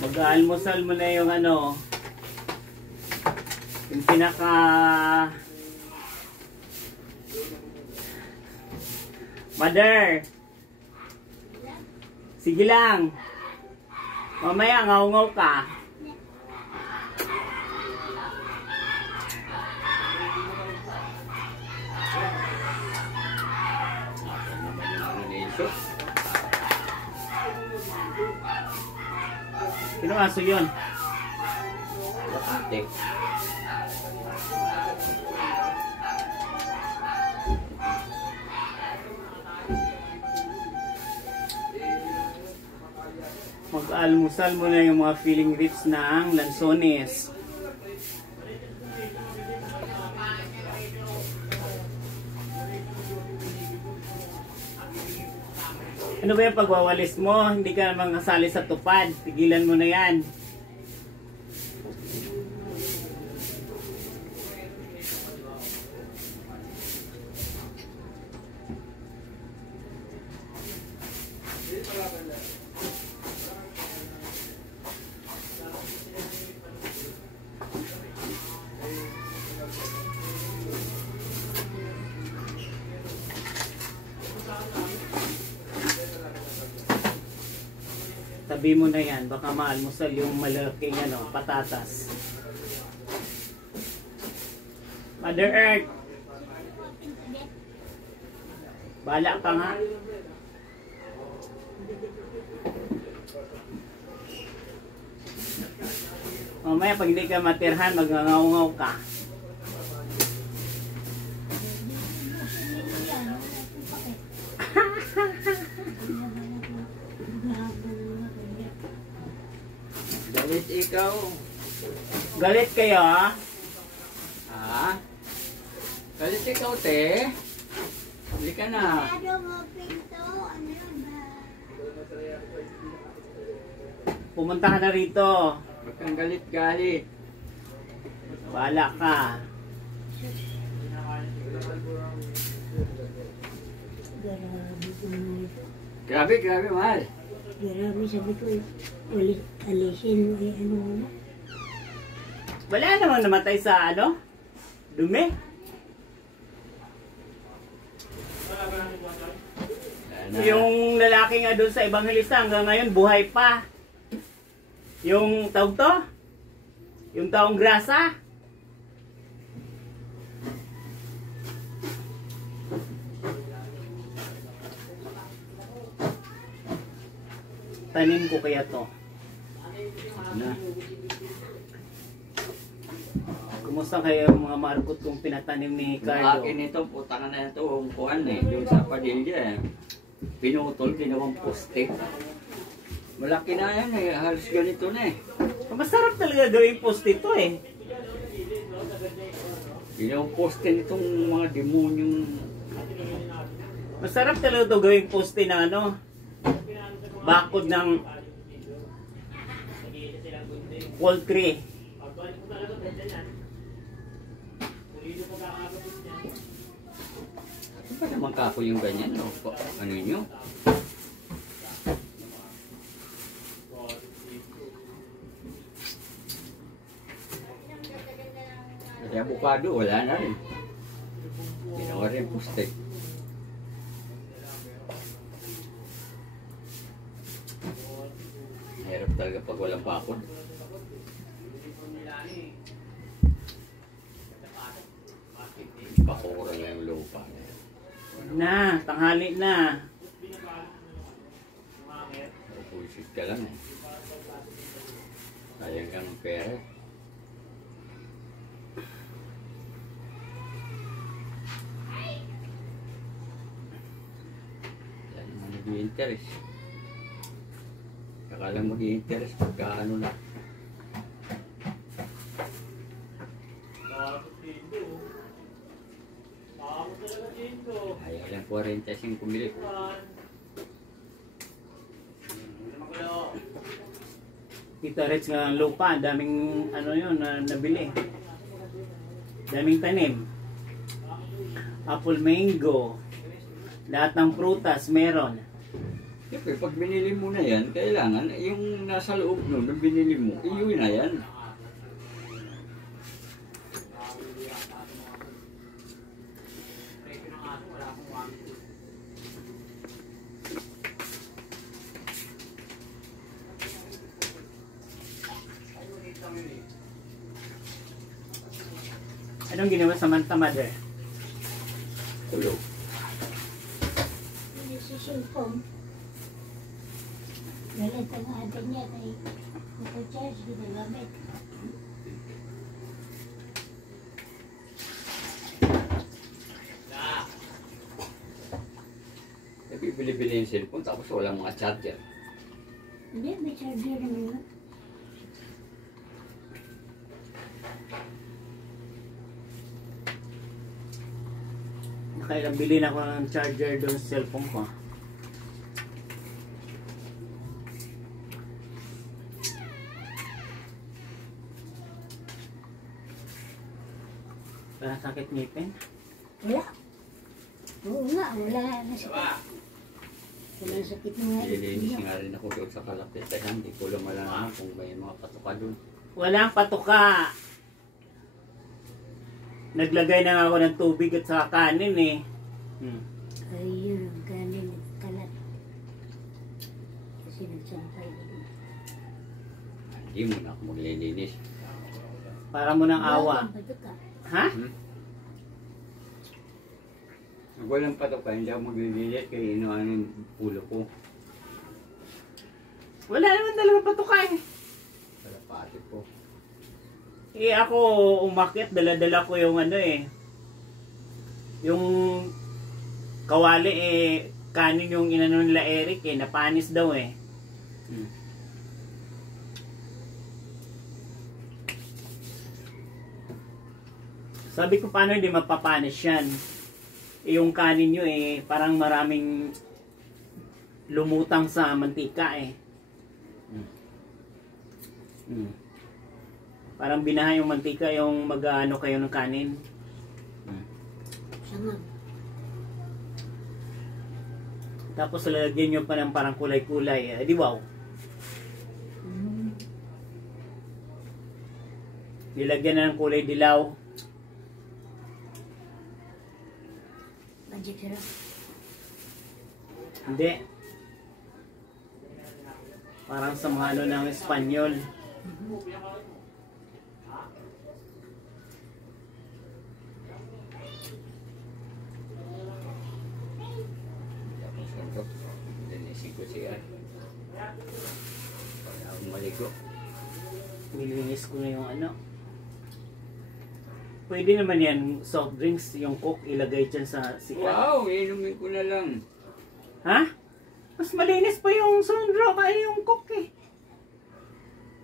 Mag-almusal mo na yung ano, yung pinaka Mother. Sige lang. Mamaya ngaw-ngaw ka. Sino aso yun? Bakante. Mag-almusal mo na yung mga filling ribs ng lansones. Ano ba yung pagwawalis mo? Hindi ka naman kasali sa tupad. Tigilan mo na yan. Tabi mo na yan, baka maalmusal yung malaking ano, patatas. Mother Earth, bala ka nga. Mamaya pag hindi ka matirhan, magngangaw-ngaw ka. Galit ikaw. Galit kayo, ha? Ha? Galit ikaw, te. Hindi ka na. Pumunta ka na rito. Huwag kang galit-galit. Bahala ka. Grabe, grabe, mahal. Grabe, sabi ko, ulit alisin, ano mo. Wala namang namatay sa ano? Dumi? Yung lalaki nga doon sa Ebangelista hanggang ngayon buhay pa. Yung tawag to? Yung taong grasa? Tanim ko kaya to. Na. Kumusta kayo mga markot kung pinatanim ni Yung Carlo? akin ito, putangan na ito, kuhan eh. Yung sa Padilla eh. Pinutol, ginawang poste. Malaki na yan eh. Halos ganito na eh. Masarap talaga gawing post ito eh. Ginawang poste nitong mga demonyong... Masarap talaga ito gawing poste na ano. Bakod ng poultry. Ano ba naman kako yung ganyan? No? Ano nyo? Kasi avocado, wala na rin. Ginawa rin poste. Hirap talaga pag walang bakod. Pakura lang yung lupa. Na, tanghali na. Bullshit ka lang eh. Sayang ka ng pera. Yan naman nag-i-interest. Saka lang mag-i-interest pagka ano na. Ayaw lang 45 milit. Kita Rex nga lupa, daming ano yun na nabili. Daming tanim. Apple, mango. Lahat ng prutas meron. Siyempre, pag binili mo na yan, kailangan yung nasa loob nun, nung binili mo, iuwi na yan. Anong ginawa sa Mantamad Tulog. Hindi si cellphone. Galit ang ate niya kay charge ginagamit. Bibili-bili yung cellphone tapos walang mga charger. Hindi, may charger naman yun. Nakailang bilhin ako ng charger doon sa cellphone ko. Wala sakit ngipin? Wala. Oo nga, wala na sakit. Wala sakit nga. Nililinis nga rin ako doon sa kalapitahan. Hindi ko lang malalaman kung may mga patuka doon. Walang patuka. Naglagay na nga ako ng tubig at saka kanin eh. Ayun, ang kanin nagkalat. Kasi nagsampay. Hindi mo na ako maglilinis. Para mo ng awa. Ha? Kung walang patuka, hindi ako maglilinis kaya inuan yung ulo ko. Wala naman talaga patuka eh. Kalapati ko. Eh ako umakyat, dala-dala ko yung ano eh. Yung kawali eh, kanin yung inano nila Eric eh, napanis daw eh. Sabi ko paano hindi mapapanis yan. Eh, yung kanin nyo eh, parang maraming lumutang sa mantika eh. Parang binaha yung mantika yung mag-ano kayo ng kanin. Sangag. Tapos lalagyan nyo pa ng parang kulay-kulay. Eh, di wow. Nilagyan na ng kulay dilaw. Magic sarap. Hindi. Parang sa mga ano ng Espanyol. Tapos suntok, linisin ko siya. Para akong maligo. Nilinis ko na yung ano. Pwede naman yan, soft drinks, yung Coke, ilagay dyan sa sikat. Wow, inumin ko na lang. Ha? Mas malinis pa yung Sunro kaya yung Coke eh.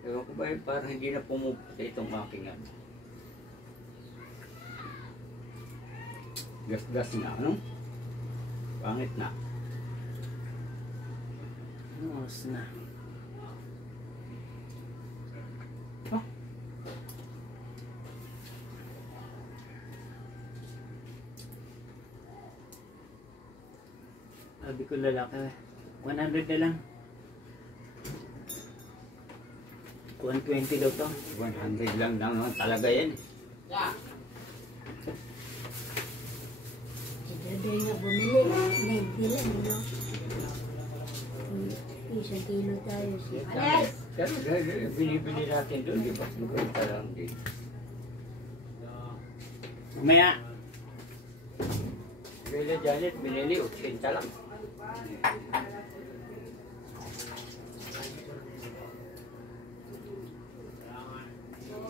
Ewan ko ba yun, parang hindi na pumuputi itong aking ano. Gas-gas na, ano? Pangit na. Oras na. Sabi ko lalaki, 100 na lang. 120 daw to. 100 lang naman talaga yan. Si Daday nga bumili. 90 lang, no? Isang kilo tayo. Pero binibili natin doon, di ba? Maganda lang din. Mamaya, Kaya Janet, binili 80 lang.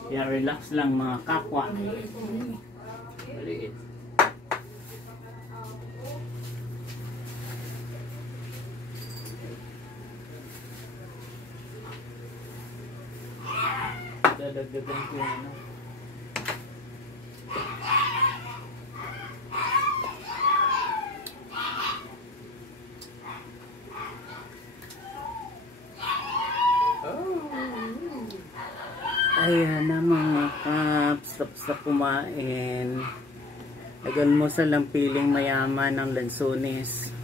yan, relax lang mga kapwa. Maliit. Dadagdagan ko yung ano. Ayan na mga kaps, tapos na kumain. Almusal lang piling mayaman ng Lanzones.